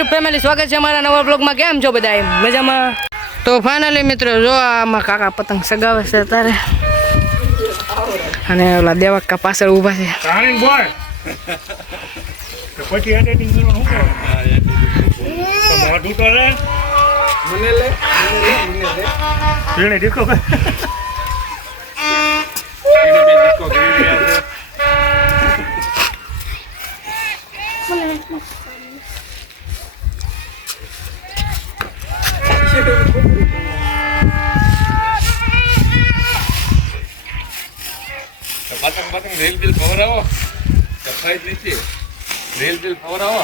YouTube family, સ્વાગત છે અમારા નવા બ્લોગમાં. કેમ છો બધા? મજામાં? તો ફાઇનલી મિત્રો જો આમાં કાકા પતંગ સગાવે છે અત્યારે, અને ઓલા દેવાકા પાછળ ઊભા છે. પછી એડિટિંગ કરવાનું શું મોઢું તો લે મને લે દેખો પતંગ રેલ બિલ ખવડાવો રેલ બિલ ખવડાવો.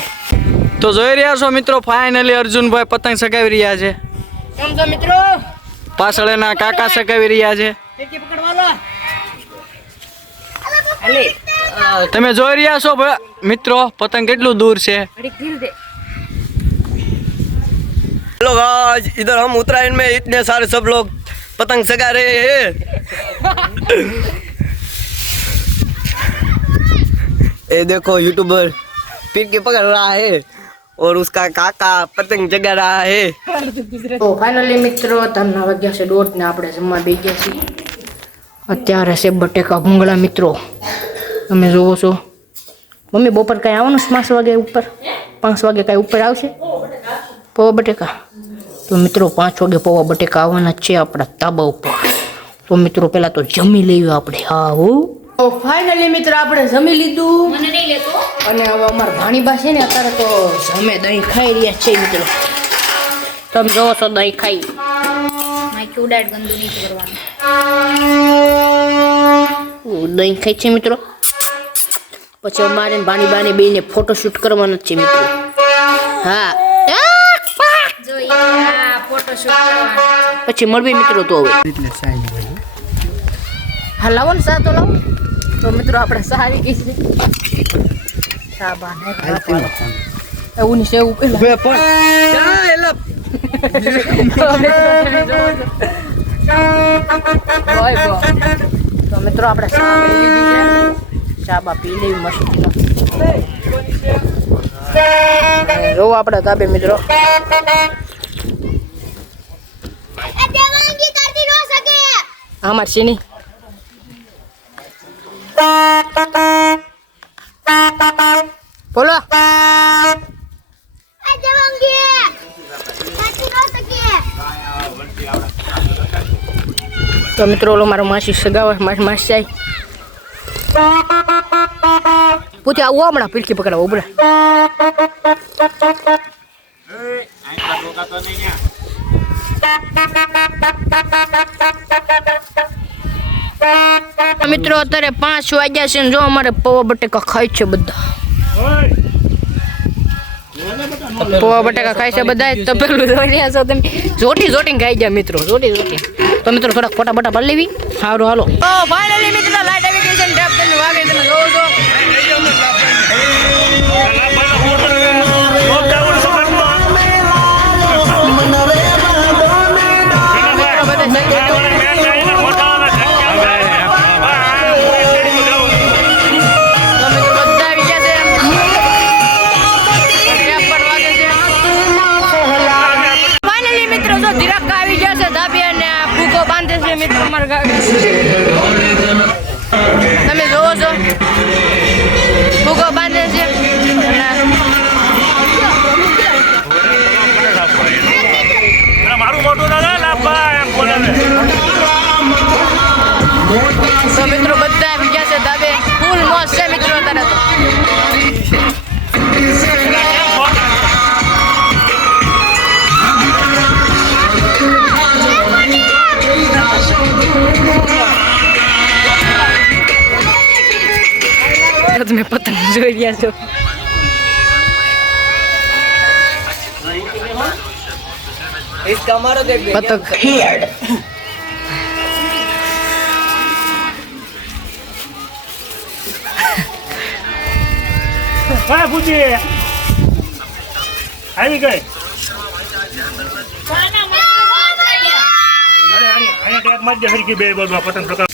તો જોઈ રહ્યા છો મિત્રો, ફાઇનલી અર્જુનભાઈ પતંગ સગાવી રહ્યા છે. કેમ છો મિત્રો? પાછળ એના કાકા સગાવી રહ્યા છે. તમે જોઈ રહ્યા છો મિત્રો, પતંગ કેટલું દૂર છે. हेलो गाइस, इधर हम उत्तरायण में इतने सारे सब लोग पतंग सगा रहे हैं. ये देखो यूट्यूबर पीट के पकड़ रहा है और उसका काका पतंग जगा रहा है. તો ફાઇનલી મિત્રો 3 વાગ્યા છે, 1:30 ને આપણે જમવા બેસી ગયા છીએ. અત્યારે છે બટેકા ભૂંગળા મિત્રો, તમે જોવો છો. મમ્મી બપોર કઈ આવવાનું 5 વાગે ઉપર? 5 વાગે કઈ ઉપર આવશે પૌવા બટેકા? તો મિત્રો 5 વાગે પૌવા બટેકા આવવાના છે આપણા તાબા ઉપર. તો મિત્રો પહેલા તો જમી લઈએ આપણે. હા હો. તો ફાઇનલી મિત્રો આપણે જમી લીધું, મને નહીં લેતો. અને હવે અમારા ભાણીબા છે ને અત્યારે તો જમે દહીં ખાઈ રહ્યા છે મિત્રો. તમે જોવો છો દહીં ખાઈ. માઈક ઉડાડ ગંદુ નહીં કરવાનું. દહીં ખાઈ છે મિત્રો. પછી અમારે ભાણીબાને બેને ફોટોશૂટ કરવાનો છે મિત્રો. હા પછી મળવી મિત્રો. તો હવે હા લાવો ને સા તો લાવો. તો મિત્રો આપણે સા આવી ગઈ છે. સા બાને એવું ની સેવ તો મિત્રો આપણે સા પી લીધી છે. ચા બા પી લેવી મસ્ત. જો આપણે તાબે મિત્રો અમાર સીની બોલો. તો મિત્રો ઓલો મારો માસી સગાવે, માસી જાય પૂછે આવું હમણાં પીરકી પકડાવો ઉભરે. મિત્રો અત્યારે 5 વાગ્યા છે, જો અમારે પૌવા બટેકા ખાય છે બધા. પૌવા બટેકા ખાય છે બધા. તો પેલું જોઈ રહ્યા છો તમે, જોટી જોટીને ખાઈ ગયા મિત્રો, જોટી જોટી. તો મિત્રો થોડાક ફોટા બટા પાડી લેવી. સારું હાલો. તો ફાઇનલી મિત્રો લાઈટ આવી ગઈ છે, ટેપ કરીને વાગે તમે જોવો છો. તમે જોવો છો ફૂગો બાંધે છે. તો મિત્રો બધા આવી ગયા છે ધાબે. ફૂલ મોજ છે મિત્રો અત્યારે તો. તમે પતંગ જોઈ રહ્યા છો. પતંગ આવી ગઈ.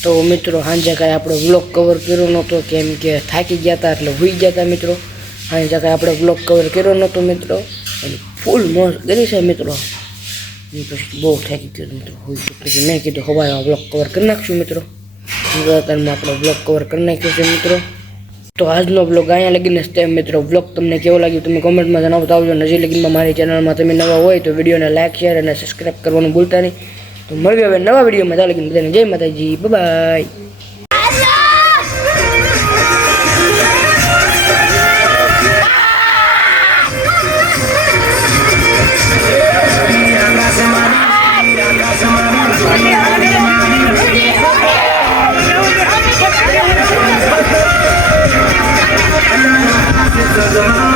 તો મિત્રો હાંજે કાંઈ આપણે વ્લોગ કવર કર્યો નહોતો, કેમ કે થાકી ગયા હતા એટલે હુઈ ગયા હતા મિત્રો. હાંજે કાંઈ આપણે વ્લોગ કવર કર્યો નહોતો મિત્રો. અને ફૂલ મોજ કરી છે મિત્રો. હું પછી બહુ થાકી ગયો મિત્રો. પછી મેં કીધું હવારે બ્લોગ કવર કરી નાખશું મિત્રો. અત્યારમાં આપણો બ્લોગ કવર કરી નાખ્યો છે મિત્રો. તો આજનો બ્લોગ અહીંયા લગીને જ મિત્રો. બ્લોગ તમને કેવો લાગ્યો તમે કોમેન્ટમાં જણાવતા આવજો. નજી લગીનમાં મારી ચેનલમાં તમે નવા હોય તો વિડીયોને લાઈક શેર અને સબસ્ક્રાઈબ કરવાનું ભૂલતા નહીં. તો મળીએ હવે નવા વિડીયોમાં. ત્યાં લગીને બધાને જય માતાજી, બાય. Come on.